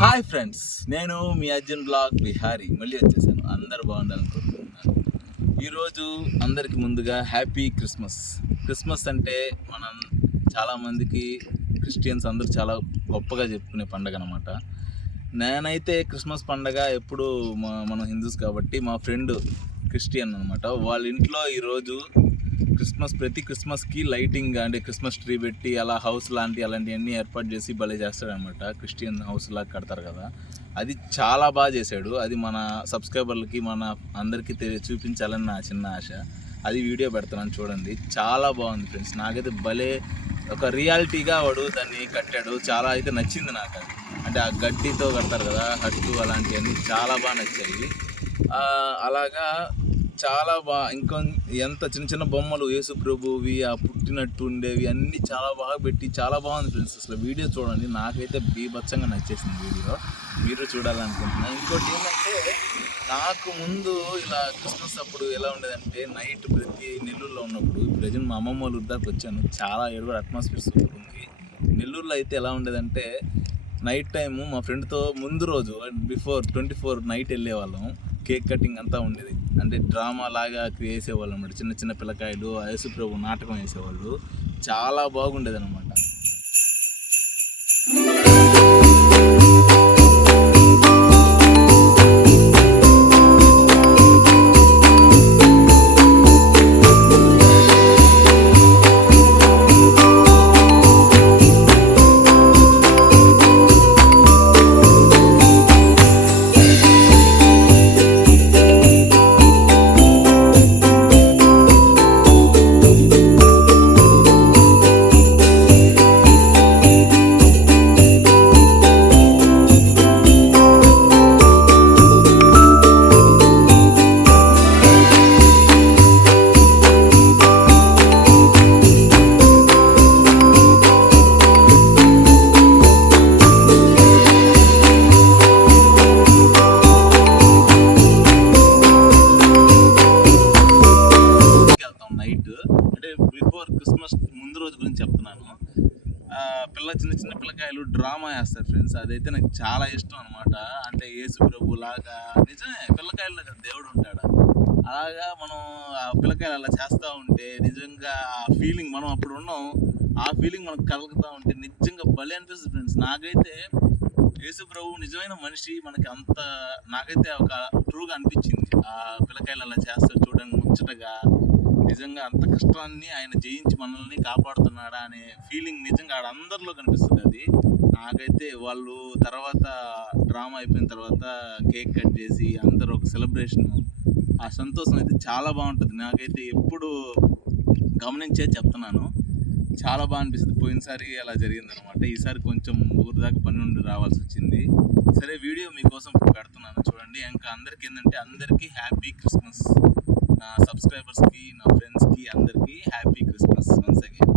Hi friends, నేను మీ Arjun blog Bihari మళ్ళీ వచ్చేసాను. అందరు బాగుండాలనుకుంటున్నాను. ఈరోజు అందరికి ముందుగా హ్యాపీ క్రిస్మస్ అంటే మనం చాలామందికి క్రిస్టియన్స్ అందరూ చాలా గొప్పగా చెప్పుకునే పండుగ అనమాట. నేనైతే క్రిస్మస్ పండుగ ఎప్పుడు మనం హిందూస్ కాబట్టి మా ఫ్రెండ్ క్రిస్టియన్ అనమాట. వాళ్ళ ఇంట్లో ఈరోజు ప్రతి క్రిస్మస్కి లైటింగ్ అంటే క్రిస్మస్ ట్రీ పెట్టి అలా హౌస్ అలాంటివన్నీ ఏర్పాటు చేసి భలే చేస్తాడనమాట. క్రిస్టియన్ హౌస్ లాగా కడతారు కదా, అది చాలా బాగా చేశాడు. అది మన సబ్స్క్రైబర్లకి మన అందరికీ చూపించాలని నా చిన్న ఆశ. అది వీడియో పెడతానని చూడండి. చాలా బాగుంది ఫ్రెండ్స్. నాకైతే భలే ఒక రియాలిటీగా వాడు దాన్ని కట్టాడు. చాలా అయితే నచ్చింది నాకు అది. అంటే ఆ గడ్డితో కడతారు కదా హట్టు, అలాంటివన్నీ చాలా బాగా నచ్చాయి. అలాగా చాలా ఎంత చిన్న చిన్న బొమ్మలు యేసు ప్రభువి ఆ పుట్టినట్టు ఉండేవి అన్నీ చాలా బాగా పెట్టి చాలా బాగుంది ఫ్రెండ్స్. అసలు వీడియో చూడండి, నాకైతే బీభత్సంగా నచ్చేసింది వీడియో. మీరు చూడాలనుకుంటున్నాను. ఇంకోటి ఏంటంటే, నాకు ముందు ఇలా క్రిస్మస్ అప్పుడు ఎలా ఉండేదంటే నైట్ ప్రతి నెల్లూరులో ఉన్నప్పుడు, ప్రజెంట్ మా అమ్మమ్మ వాళ్ళ దాకా వచ్చాను. చాలా ఏడు అట్మాస్ఫియర్ సూపర్ ఉంది. నెల్లూరులో అయితే ఎలా ఉండేదంటే నైట్ టైము మా ఫ్రెండ్తో ముందు రోజు బిఫోర్ 24 నైట్ వెళ్ళేవాళ్ళం. కేక్ కటింగ్ అంతా ఉండేది. అంటే డ్రామా లాగా వేసేవాళ్ళు అనమాట. చిన్న చిన్న పిల్లకాయలు యేసు ప్రభు నాటకం వేసేవాళ్ళు. చాలా బాగుండేది అనమాట. క్రిస్మస్ ముందు రోజు గురించి చెప్తున్నాను. చిన్న చిన్న పిల్లకాయలు డ్రామా వేస్తారు ఫ్రెండ్స్. అదైతే నాకు చాలా ఇష్టం అనమాట. అంటే యేసు ప్రభు లాగా నిజమే పిల్లకాయలు దేవుడు ఉంటాడు. అలాగా మనం ఆ పిల్లకాయలు అలా చేస్తూ ఉంటే నిజంగా ఆ ఫీలింగ్ మనం అప్పుడు ఉన్నాం, ఆ ఫీలింగ్ మనకు కలుగుతూ ఉంటే నిజంగా భలే అనిపిస్తుంది ఫ్రెండ్స్. నాకైతే యేసు ప్రభు నిజమైన మనిషి మనకి అంత నాకైతే ఒక ట్రూగా అనిపించింది. ఆ పిల్లకాయలు అలా చేస్తారు చూడడానికి ముచ్చటగా. నిజంగా అంత కష్టాన్ని ఆయన జయించి మనల్ని కాపాడుతున్నాడా అనే ఫీలింగ్ నిజంగా అందరిలో కనిపిస్తుంది. అది నాకైతే వాళ్ళు తర్వాత డ్రామా అయిపోయిన తర్వాత కేక్ కట్ చేసి అందరూ ఒక సెలబ్రేషన్, ఆ సంతోషం అయితే చాలా బాగుంటుంది. నాకైతే ఎప్పుడు గమనించే చెప్తున్నాను, చాలా బాగా అనిపిస్తుంది. పోయినసారి అలా జరిగిందనమాట. ఈసారి కొంచెం ఊరు దాకా పని నుండి రావాల్సి వచ్చింది. సరే, వీడియో మీకోసం పెడుతున్నాను చూడండి. ఇంకా అందరికీ ఏంటంటే అందరికీ హ్యాపీ క్రిస్మస్. నా సబ్స్క్రైబర్స్కి, నా ఫ్రెండ్స్కి అందరికీ హ్యాపీ క్రిస్మస్ వన్స్ అగైన్.